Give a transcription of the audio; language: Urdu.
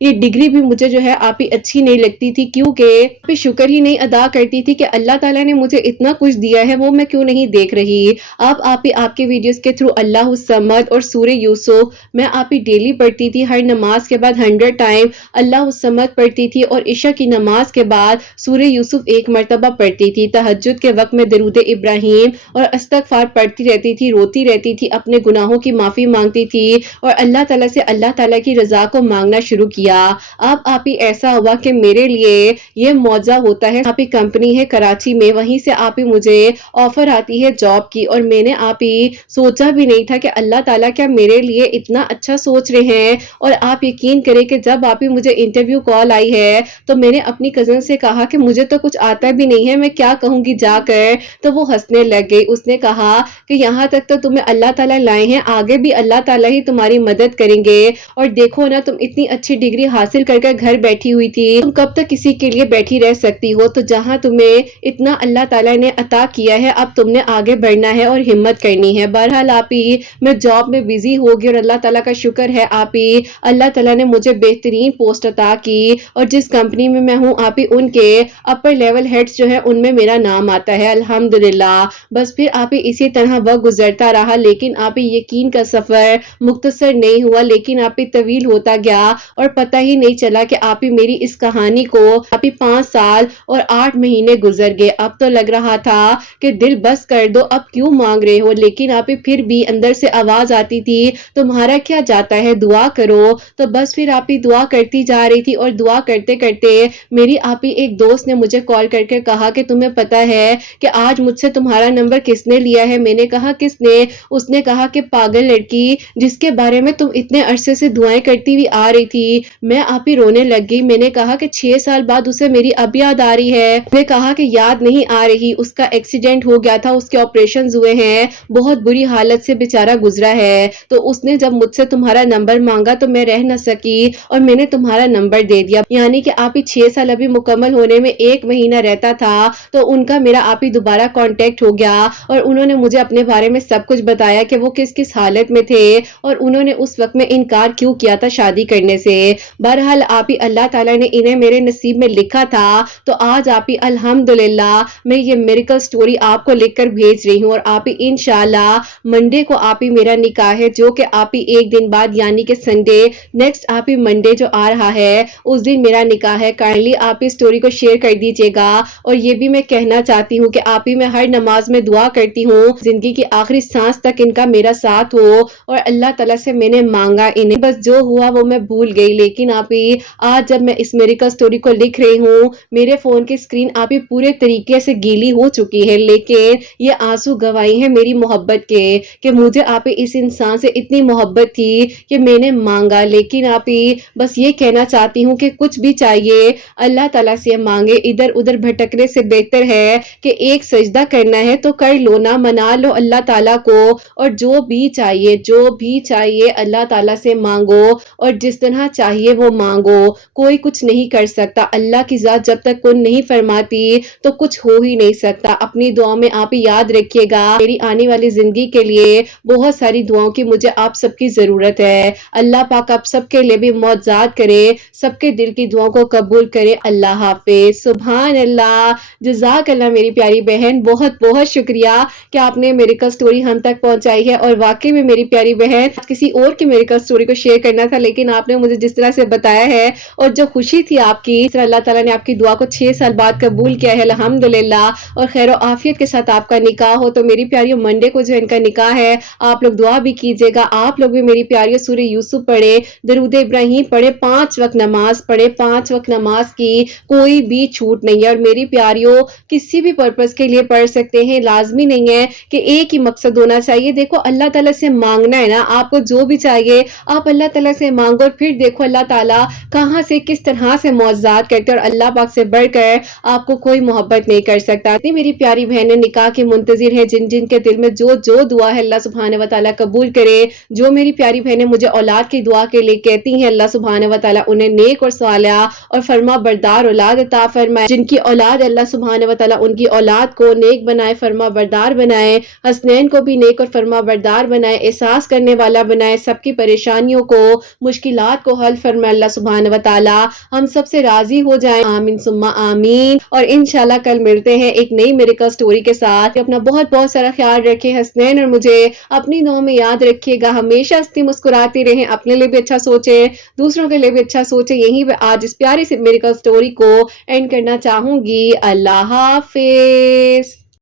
یہ ڈگری بھی مجھے جو ہے آپ ہی اچھی نہیں لگتی تھی، کیونکہ آپ ہی شکر ہی نہیں ادا کرتی تھی کہ اللہ تعالیٰ نے مجھے اتنا کچھ دیا ہے، وہ میں کیوں نہیں دیکھ رہی۔ اب آپ ہی آپ کے ویڈیوز کے تھرو اللہ الصمد اور سورہ یوسف میں آپ ہی ڈیلی پڑھتی تھی، ہر نماز کے بعد 100 ٹائم اللہ الصمد پڑھتی تھی، اور عشاء کی نماز کے بعد سورہ یوسف ایک مرتبہ پڑھتی تھی۔ تہجد کے وقت میں درود ابراہیم اور استغفار پڑھتی رہتی تھی، روتی رہتی تھی، اپنے گناہوں کی معافی مانگتی تھی اور اللہ تعالیٰ سے اللہ تعالیٰ کی رضا کو مانگنا شروع کیا۔ اب آپ ہی ایسا ہوا کہ میرے لیے یہ معجزہ ہوتا ہے، آپ ہی کمپنی ہے کراچی میں، وہیں سے آپ ہی مجھے آفر آتی ہے جاب کی، اور میں نے آپ ہی سوچا بھی نہیں تھا کہ اللہ تعالیٰ کیا میرے لیے اتنا اچھا سوچ رہے ہیں۔ اور آپ یقین کریں کہ جب آپ ہی مجھے انٹرویو کال آئی ہے تو میں نے اپنی کزن سے کہا کہ مجھے تو کچھ آتا بھی نہیں ہے، میں کیا کہوں گی جا کر، تو وہ ہنسنے لگ گئی۔ اس نے کہا کہ یہاں تک تو تمہیں اللہ تعالیٰ لائے ہیں، آگے بھی اللہ تعالیٰ ہی تمہاری مدد کریں گے، اور دیکھو نا تم اتنی اچھی ڈگری حاصل کر گھر بیٹھی ہوئی تھی، تم کب تک کسی کے لیے بیٹھی رہ سکتی ہو، تو جہاں تمہیں اتنا اللہ تعالیٰ نے عطا کیا ہے اب تم نے آگے بڑھنا ہے اور ہمت کرنی ہے۔ بہرحال آپ ہی میں جاب میں بزی ہوگی، اور اللہ تعالیٰ کا شکر ہے آپ ہی اللہ تعالیٰ نے مجھے بہترین پوسٹ عطا کی، اور جس کمپنی میں میں ہوں آپ ہی ان کے اپر لیول ہیڈز جو ہے ان میں میرا نام آتا ہے الحمدللہ۔ بس پھر آپ ہی اسی طرح وقت گزرتا رہا، لیکن آپ ہی یقین کا سفر مختصر نہیں ہوا، لیکن آپ ہی طویل ہوتا گیا، اور پتہ ہی نہیں چلا کہ آپ ہی میری اس کہانی کو آپ ہی 5 سال اور 8 مہینے گزر گئے۔ اب تو لگ رہا تھا کہ دل بس کر دو، اب کیوں مانگ رہے ہو، لیکن آپ ہی پھر بھی اندر سے آواز آتی تھی تمہارا کیا جاتا ہے، دعا کرو۔ تو بس پھر آپ ہی دعا کرتی جا رہی تھی، اور دعا کرتے کرتے میری آپ ہی ایک دوست نے مجھے کال کر کے کہا کہ تمہیں پتہ ہے کہ آج مجھ سے تمہارا نمبر کس نے لیا ہے؟ میں نے کہا کس نے؟ اس نے کہا کہ پاگل لڑکی جس کے بارے میں تم اتنے عرصے سے دعائیں کرتی ہوئی آ رہی تھی۔ میں آپ ہی رونے لگ گئی، میں نے کہا کہ 6 سال بعد اسے میری اب یاد آ رہی ہے۔ میں نے کہا کہ یاد نہیں آ رہی، اس کا ایکسیڈنٹ ہو گیا تھا، اس کے آپریشنز ہوئے ہیں، بہت بری حالت سے بیچارہ گزرا ہے، تو اس نے جب مجھ سے تمہارا نمبر مانگا تو میں رہ نہ سکی اور میں نے تمہارا نمبر دے دیا۔ یعنی کہ آپ ہی 6 سال ابھی مکمل ہونے میں 1 مہینہ رہتا تھا، تو ان کا میرا آپ ہی دوبارہ کانٹیکٹ ہو گیا، اور انہوں نے مجھے اپنے بارے میں سب کچھ بتایا کہ وہ کس کس حالت میں تھے، اور انہوں نے اس وقت میں انکار کیوں کیا تھا شادی کرنے سے۔ بہرحال آپ ہی اللہ تعالیٰ نے انہیں میرے نصیب میں لکھا تھا، تو آج آپ ہی الحمدللہ میں یہ میریکل سٹوری آپ کو لکھ کر بھیج رہی ہوں، اور آپ ہی انشاءاللہ منڈے کو آپ ہی میرا نکاح ہے، جو کہ آپ ہی ایک دن بعد یعنی کہ سنڈے نیکسٹ آپ ہی منڈے جو آ رہا ہے اس دن میرا نکاح ہے۔ کائنڈلی آپ ہی سٹوری کو شیئر کر دیجیے گا، اور یہ بھی میں کہنا چاہتی ہوں کہ آپ ہی میں ہر نماز میں دعا کرتی ہوں زندگی کی آخری سانس تک ان کا میرا ساتھ ہو، اور اللہ تعالیٰ سے میں نے مانگا انہیں، بس جو ہوا وہ میں بھول گئی، لیکن آپ ہی آج جب میں اس میریکل سٹوری کو لکھ رہی ہوں میرے فون کی اسکرین آپ ہی پورے طریقے سے گیلی ہو چکی ہے، لیکن یہ آنسو گواہی ہے میری محبت کے کہ مجھے آپ ہی اس انسان سے اتنی محبت تھی کہ میں نے مانگا۔ لیکن آپ ہی بس یہ کہنا چاہتی ہوں کہ کچھ بھی چاہیے اللہ تعالیٰ سے مانگے، ادھر ادھر بھٹکنے سے بہتر ہے کہ ایک سجدہ کرنا ہے تو کر لو نا، منا لو اللہ تعالیٰ کو، اور جو بھی چاہیے اللہ تعالیٰ سے مانگو، اور جس طرح چاہیے وہ مانگو۔ کوئی کچھ نہیں کر سکتا، اللہ کی ذات جب تک کن نہیں فرماتی تو کچھ ہو ہی نہیں سکتا۔ اپنی دعاؤں میں آپ یاد رکھیے گا، میری آنے والی زندگی کے لیے بہت ساری دعاؤں کی مجھے آپ سب کی ضرورت ہے۔ اللہ پاک آپ سب کے لیے بھی معجزات کرے، سب کے دل کی دعاؤں کو قبول کرے۔ اللہ حافظ۔ سبحان اللہ، جزاک اللہ میری پیاری بہن، بہت بہت شکریہ کہ آپ نے میریکل سٹوری ہم تک پہنچائی ہے، اور واقعی میں میری پیاری بہن کسی اور کی میریکل سٹوری کو شیئر کرنا تھا، لیکن آپ نے مجھے جس طرح سے بتایا ہے اور جو خوشی تھی آپ کی، اس طرح اللہ تعالیٰ نے آپ کی دعا کو 6 سال بعد قبول کیا ہے الحمدللہ، اور خیر و عافیت کے ساتھ آپ کا نکاح ہو۔ تو میری پیاری منڈے کو جو ان کا نکاح ہے آپ لوگ دعا بھی کیجیے گا، آپ لوگ بھی میری پیاری سورہ یوسف پڑھے، درود ابراہیم پڑھے، 5 وقت نماز پڑھے، 5 وقت نماز کی کوئی بھی چھوٹ نہیں ہے، اور میری پیاریوں کسی بھی پرپس کے لیے پڑھ سکتے ہیں، لازمی نہیں ہے کہ ایک ہی مقصد ہونا چاہیے۔ دیکھو اللہ تعالیٰ سے مانگنا ہے نا، آپ کو جو بھی چاہیے آپ اللہ تعالیٰ سے مانگو، اور پھر دیکھو اللہ تعالیٰ کہاں سے کس طرح سے معجزات کرتے، اور اللہ پاک سے بڑھ کر آپ کو کوئی محبت نہیں کر سکتا۔ میری پیاری بہنیں نکاح کے منتظر ہیں، جن جن کے دل میں جو دعا ہے اللہ سبحانہ و تعالیٰ قبول کرے۔ جو میری پیاری بہنیں مجھے اولاد کی دعا کے لیے کہتی ہیں اللہ سبحانہ و تعالیٰ انہیں نیک اور صالحہ اور فرما بردار اولاد عطا فرمائے، جن کی اولاد اللہ سبحانہ و تعالیٰ ان کی اولاد کو نیک بنائے، فرما بردار بنائے، حسنین کو بھی نیک اور فرما بردار بنائے، احساس کرنے والا بنائے، سب کی پریشانیوں کو مشکلات کو حل فرمائے اللہ سبحانہ و تعالی، ہم سب سے راضی ہو جائیں، آمین ثم آمین۔ اور انشاءاللہ کل ملتے ہیں ایک نئی میریکل سٹوری کے ساتھ۔ اپنا بہت بہت سارا خیال رکھیں حسنین، اور مجھے اپنی دعاؤں میں یاد رکھیے گا، ہمیشہ ہنستی مسکراتی رہیں، اپنے لیے بھی اچھا سوچیں، دوسروں کے لیے بھی اچھا سوچیں۔ یہیں پہ آج اس پیاری سی میریکل سٹوری کو اینڈ کرنا چاہوں گی۔ اللہ حافظ۔